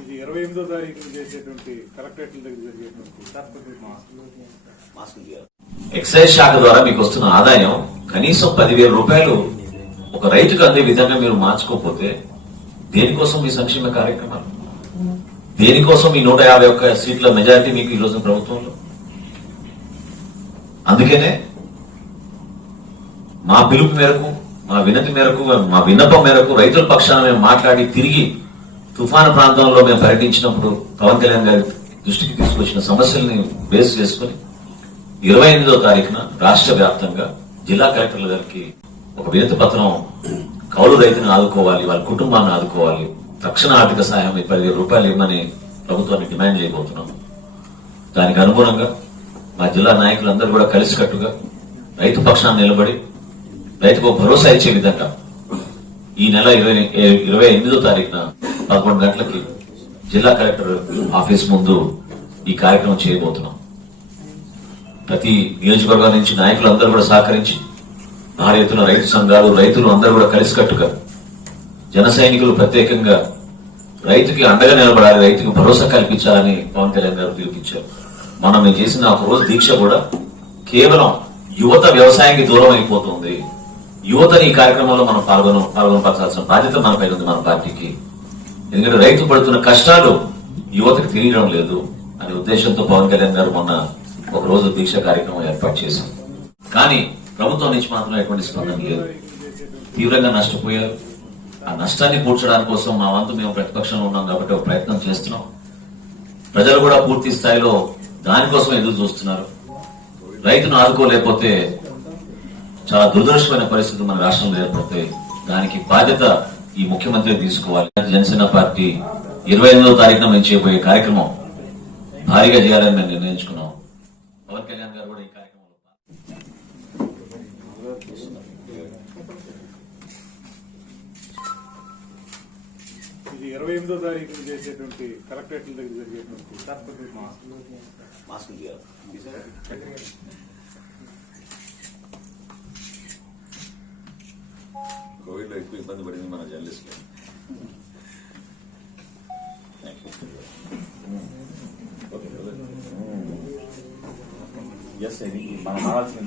ఇది 28వ తారీఖున చేసేటువంటి కలెక్టరేట్ల దగ్గర జరిగేటువంటి ఎక్సైజ్ శాఖ ద్వారా మీకు వస్తున్న ఆదాయం కనీసం 10,000 రూపాయలు ఒక రైతుకు అందే విధంగా మీరు మార్చుకోకపోతే దేనికోసం మీ సంక్షేమ కార్యక్రమాలు, దేనికోసం మీ 151 సీట్ల మెజారిటీ మీకు ఈ రోజు ప్రభుత్వంలో? అందుకనే మా పిలుపు మేరకు, మా వినతి మేరకు, మా విన్నపం మేరకు రైతుల పక్షాన మేము మాట్లాడి తిరిగి తుఫాను ప్రాంతంలో మేము పర్యటించినప్పుడు పవన్ కళ్యాణ్ గారి దృష్టికి తీసుకొచ్చిన సమస్యల్ని బేస్ చేసుకుని 28వ తారీఖున రాష్ట్ర వ్యాప్తంగా జిల్లా కలెక్టర్ల గారికి ఒక వినతి పత్రం, కౌలు రైతుని ఆదుకోవాలి, వాళ్ళ కుటుంబాన్ని ఆదుకోవాలి, తక్షణ ఆర్థిక సహాయం 10,000 రూపాయలు ఇవ్వమని ప్రభుత్వాన్ని డిమాండ్ చేయబోతున్నాం. దానికి అనుగుణంగా మా జిల్లా నాయకులందరూ కూడా కలిసికట్టుగా రైతు పక్షాన్ని నిలబడి రైతుకు భరోసా ఇచ్చే విధంగా ఈ నెల 28వ తారీఖున 11 గంటలకి జిల్లా కలెక్టర్ ఆఫీస్ ముందు ఈ కార్యక్రమం చేయబోతున్నాం. ప్రతి నియోజకవర్గం నుంచి నాయకులందరూ కూడా సహకరించి భారీ ఎత్తున రైతు సంఘాలు, రైతులు అందరూ కూడా కలిసికట్టుగా, జన సైనికులు ప్రత్యేకంగా రైతుకి అండగా నిలబడాలి, రైతుకు భరోసా కల్పించాలని పవన్ కళ్యాణ్ గారు పిలుపునిచ్చారు. మనం మేము చేసిన ఒక రోజు దీక్ష కూడా కేవలం యువత వ్యవసాయానికి దూరం అయిపోతుంది, యువతని ఈ కార్యక్రమంలో మనం పాల్గొనపరచాల్సిన బాధ్యత మనపై ఉంది, మన పార్టీకి. ఎందుకంటే రైతు పడుతున్న కష్టాలు యువతకు తెలియడం లేదు అనే ఉద్దేశంతో పవన్ కళ్యాణ్ గారు మొన్న ఒక రోజు దీక్ష కార్యక్రమం ఏర్పాటు చేశాం. కానీ ప్రభుత్వం నుంచి మాత్రం ఎటువంటి స్పందన లేదు, తీవ్రంగా నష్టపోయారు. ఆ నష్టాన్ని పూడ్చడానికి కోసం మా వంతు మేము ప్రతిపక్షంలో ఉన్నాం కాబట్టి ఒక ప్రయత్నం చేస్తున్నాం. ప్రజలు కూడా పూర్తి స్థాయిలో దానికోసం ఎదురు చూస్తున్నారు. రైతును ఆదుకోలేకపోతే చాలా దురదృష్టమైన పరిస్థితులు మన రాష్ట్రంలో ఏర్పడతాయి. దానికి బాధ్యత ఈ ముఖ్యమంత్రి తీసుకోవాలి. జనసేన పార్టీ 28వ తారీఖున మేము చేయబోయే కార్యక్రమం భారీగా చేయాలని మేము నిర్ణయించుకున్నాం. పవన్ కళ్యాణ్ గారు కూడా ఈ కార్యక్రమంలో ఇది 28వ తారీఖున చేసేటువంటి కలెక్టరేట్ల దగ్గర జరిగేటువంటి కోవిడ్ లో ఎక్కువ ఇబ్బంది పడింది మన జర్నలిస్ట్. మనం ఆడాల్సిన